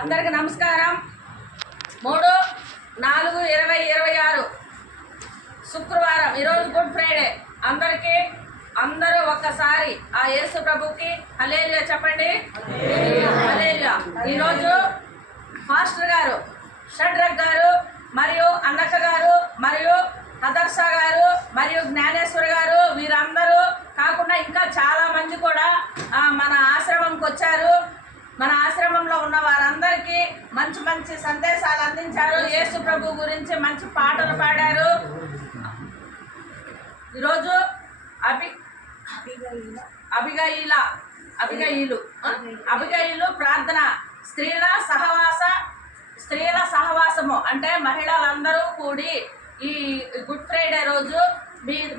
అందరికి నమస్కారం. 3/4/2026 శుక్రవారం. ఈరోజు గుడ్ ఫ్రైడే. అందరూ ఒక్కసారి ఆ యేసు ప్రభుకి హల్లెలూయా చెప్పండి. హల్లెలూయా. ఈరోజు మాస్టర్ గారు షడ్రక్ గారు మరియు అన్నక్క గారు మరియు హదర్స గారు మరియు జ్ఞానేశ్వర్ గారు వీరందరూ కాకుండా ఇంకా చాలా మంది కూడా మన ఆశ్రమంకి వచ్చారు. మన ఆశ్రమంలో ఉన్న వారందరికీ మంచి మంచి సందేశాలు అందించారు. యేసు ప్రభు గురించి మంచి పాటలు పాడారు. ఈరోజు అభిగయిలు ప్రార్థన స్త్రీల సహవాసము అంటే మహిళలందరూ కూడి ఈ గుడ్ ఫ్రైడే రోజు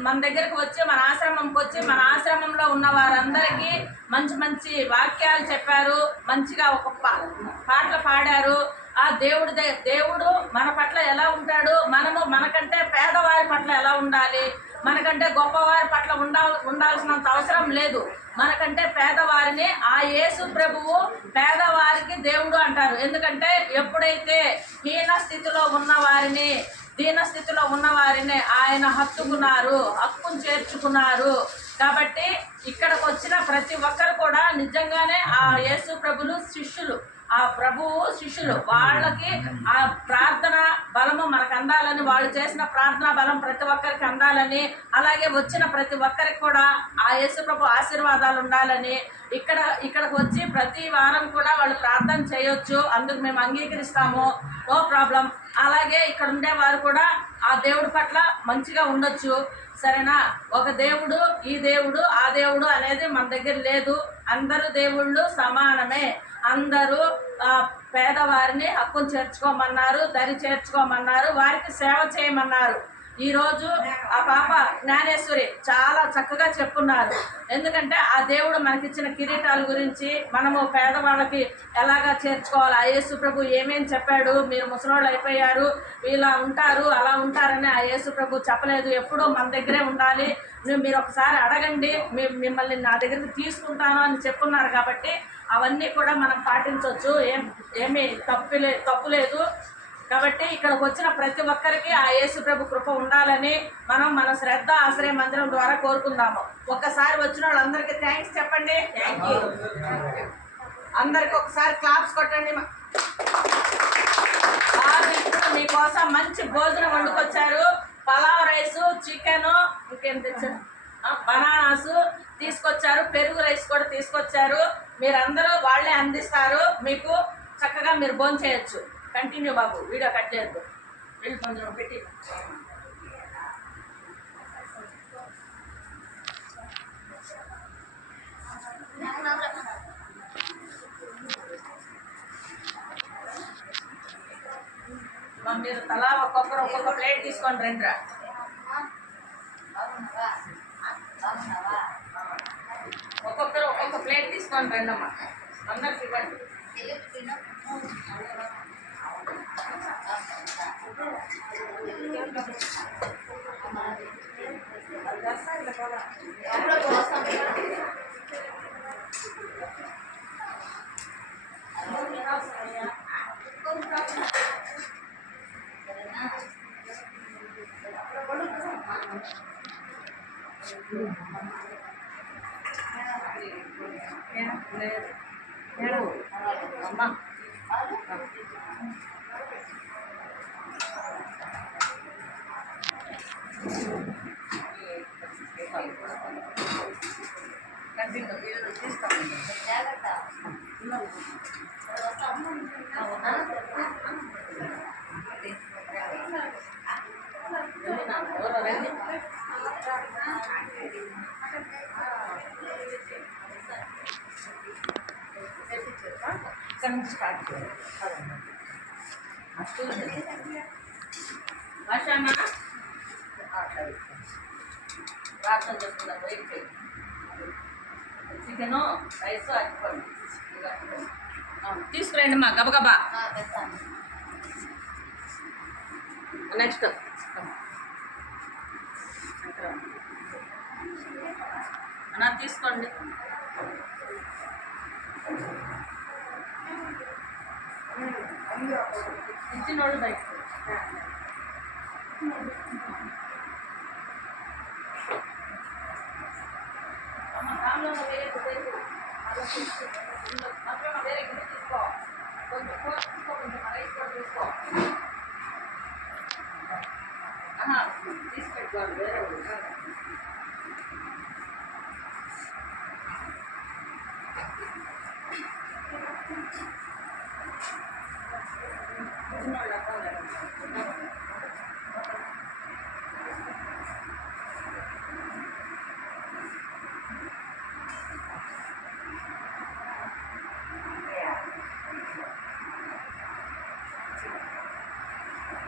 మన దగ్గరకు వచ్చి మన ఆశ్రమంకి వచ్చి మన ఆశ్రమంలో ఉన్న వారందరికీ మంచి మంచి వాక్యాలు చెప్పారు. మంచిగా ఒక పాటలు పాడారు. ఆ దేవుడు మన పట్ల ఎలా ఉంటాడు, మనము మనకంటే పేదవారి పట్ల ఎలా ఉండాలి, మనకంటే గొప్పవారి పట్ల ఉండాల్సినంత అవసరం లేదు. మనకంటే పేదవారిని ఆ యేసు ప్రభువు పేదవారికి దేవుడు అంటారు. ఎందుకంటే ఎప్పుడైతే దీన స్థితిలో ఉన్న వారిని ఆయన హక్కును చేర్చుకున్నారు. కాబట్టి ఇక్కడికి వచ్చిన ప్రతి ఒక్కరు కూడా నిజంగానే ఆ యేసు ప్రభులు శిష్యులు, ఆ ప్రభువు శిష్యులు. వాళ్ళకి ఆ ప్రార్థన బలము మనకు అందాలని, వాళ్ళు చేసిన ప్రార్థనా బలం ప్రతి ఒక్కరికి అందాలని, అలాగే వచ్చిన ప్రతి ఒక్కరికి కూడా ఆ యేసు ప్రభు ఆశీర్వాదాలు ఉండాలని ఇక్కడికి వచ్చి ప్రతి వారం కూడా వాళ్ళు ప్రార్థన చేయొచ్చు. అందుకు మేము అంగీకరిస్తాము, నో ప్రాబ్లం. అలాగే ఇక్కడ ఉండేవారు కూడా ఆ దేవుడి పట్ల మంచిగా ఉండొచ్చు. సరేనా? ఒక దేవుడు, ఈ దేవుడు, ఆ దేవుడు అనేది మన దగ్గర లేదు. అందరూ దేవుళ్ళు సమానమే. అందరూ పేదవారిని హక్కును చేర్చుకోమన్నారు, దరి చేర్చుకోమన్నారు, వారికి సేవ చేయమన్నారు. ఈరోజు ఆ పాప జ్ఞానేశ్వరి చాలా చక్కగా చెప్పున్నారు. ఎందుకంటే ఆ దేవుడు మనకిచ్చిన కిరీటాల గురించి, మనము పేదవాళ్ళకి ఎలాగా చేర్చుకోవాలి, ఆ యేసు ప్రభు ఏమేమి చెప్పాడు, మీరు ముసలోళ్ళు అయిపోయారు, ఇలా ఉంటారు అలా ఉంటారని ఆ యేసు ప్రభు చెప్పలేదు. ఎప్పుడూ మన దగ్గరే ఉండాలి, మీరు ఒకసారి అడగండి, మిమ్మల్ని నా దగ్గరికి తీసుకుంటాను అని చెప్పున్నారు. కాబట్టి అవన్నీ కూడా మనం పాటించవచ్చు, ఏమీ తప్పు లేదు. కాబట్టి ఇక్కడికి వచ్చిన ప్రతి ఒక్కరికి ఆ యేసు ప్రభు కృప ఉండాలని మనం మన శ్రద్ధ ఆశ్రయ మందిరం ద్వారా కోరుకుందాము. ఒక్కసారి వచ్చిన వాళ్ళందరికీ థ్యాంక్స్ చెప్పండి. Thank you. అందరికి ఒకసారి క్లాప్స్ కొట్టండి. ఇప్పుడు మీకోసం మంచి భోజనం వండుకొచ్చారు. పలావ్ రైసు, చికెను, ఇంకేం తెచ్చారు, బనానాసు తీసుకొచ్చారు, పెరుగు రైస్ కూడా తీసుకొచ్చారు. మీరందరూ వాళ్ళే అందిస్తారు. మీకు చక్కగా మీరు భోజనం చేయొచ్చు. కంటిన్యూ బాబు, వీడియో కట్ చేయొద్దు. వెళ్ళి కొంచెం పెట్టి మీరు తలా ఒక్కొక్క ప్లేట్ తీసుకోండి. రండిరా, ఒక్కొక్కరు ఒక్కొక్క ప్లేట్ తీసుకొని రండమ్మా. అందరికి ఇవ్వండి. అమ్మా స్టార్ట్ భాషమ్మా ప్రార్థన చేసుకుందాం. చికెను రైస్ అట్టుకోండి, తీసుకురండి అమ్మా గబగబా. నెక్స్ట్ అన్నా తీసుకోండి. ఇచ్చినోళ్ళు బయట వేరే గిన్నె తీసుకో, కొంచెం కూర తీసుకో, కొంచెం రైస్ కూడా తీసుకో. తీసుకెట్టుకోవాలి వేరే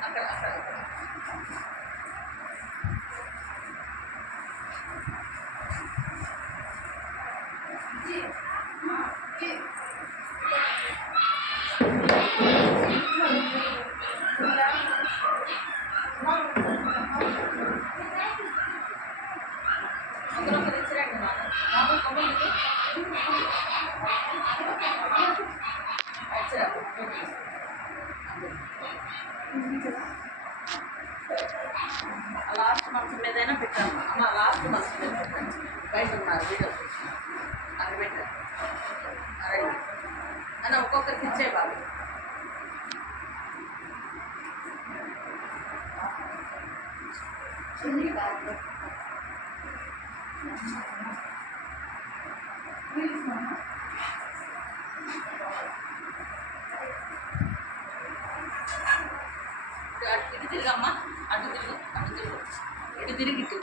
అక్కడ లాస్ట్ మంత్స్ మీదైనా పెట్టాము అమ్మ, లాస్ట్ మంత్స్ మీద పెట్టాను. బయట ఉన్నారు వీడియో అక్కడ పెట్టారు. అన్న ఒక్కొక్కరికి ఇచ్చే బాబు. ఇటు తిరిగమ్మా, అటు తిరుగు, ఇటు తిరిగి ఇటు.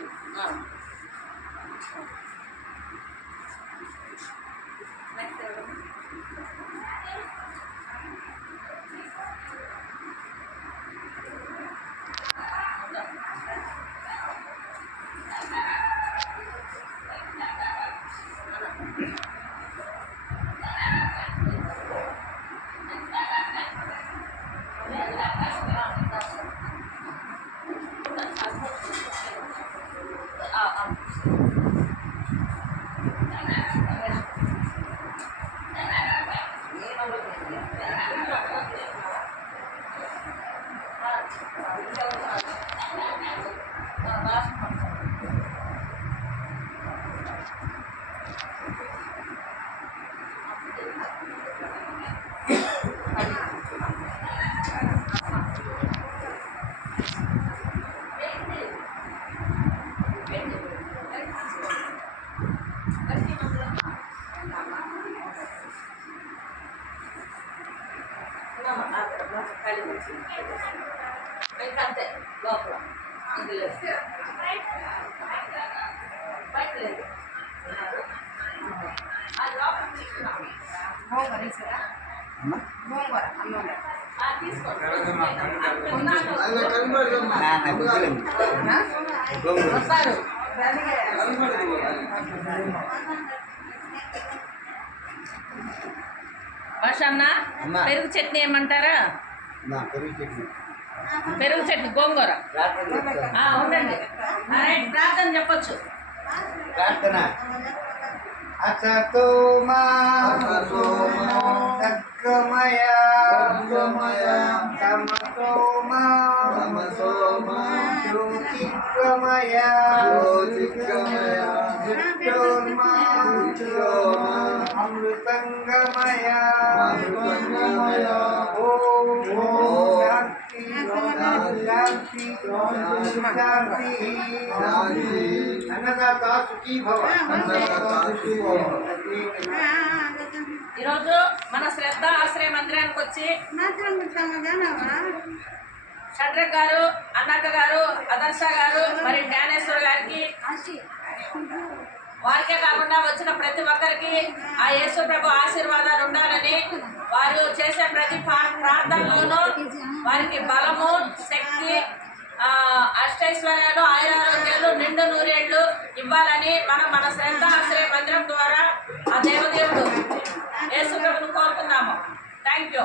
అంతే లోపల ఇది లేదు, బయట లేదు. అది లోపల తీసుకున్నాం. వస్తారు వర్షన్న. పెరుగు చట్నీ ఏమంటారా? పెరుగు చట్నీ గోంగూర ఉండండి. ప్రార్థన చెప్పొచ్చు. ప్రార్థన. అసతో మా సద్గమయ తమసో మా జ్యోతిర్గమయ మృత్యోర్మా అమృతంగమయ ఓం శాంతి శాంతి శాంతి. అన్నదాత సుఖీ భవ. ఈరోజు మన శ్రద్ధ ఆశ్రయ మందిరానికి వచ్చి షడ్రక్ గారు, అన్నక్క గారు, అదర్శ గారు, మరి జ్ఞానేశ్వర్ గారికి, వారికే కాకుండా వచ్చిన ప్రతి ఒక్కరికి ఆ యేసు ప్రభు ఆశీర్వాదాలు ఉండాలని, వారు చేసే ప్రతి ప్రార్థనలోనూ వారికి బలము, శక్తి, అష్టైశ్వర్యాలు, ఆయురారోగ్యాలు, నిండు నూరేళ్లు ఇవ్వాలని మన శ్రద్ధ ఆశ్రయ మందిరం ద్వారా ఆ దేవదేవుడు యేసు ప్రభును కోరుకుందాము. Thank you.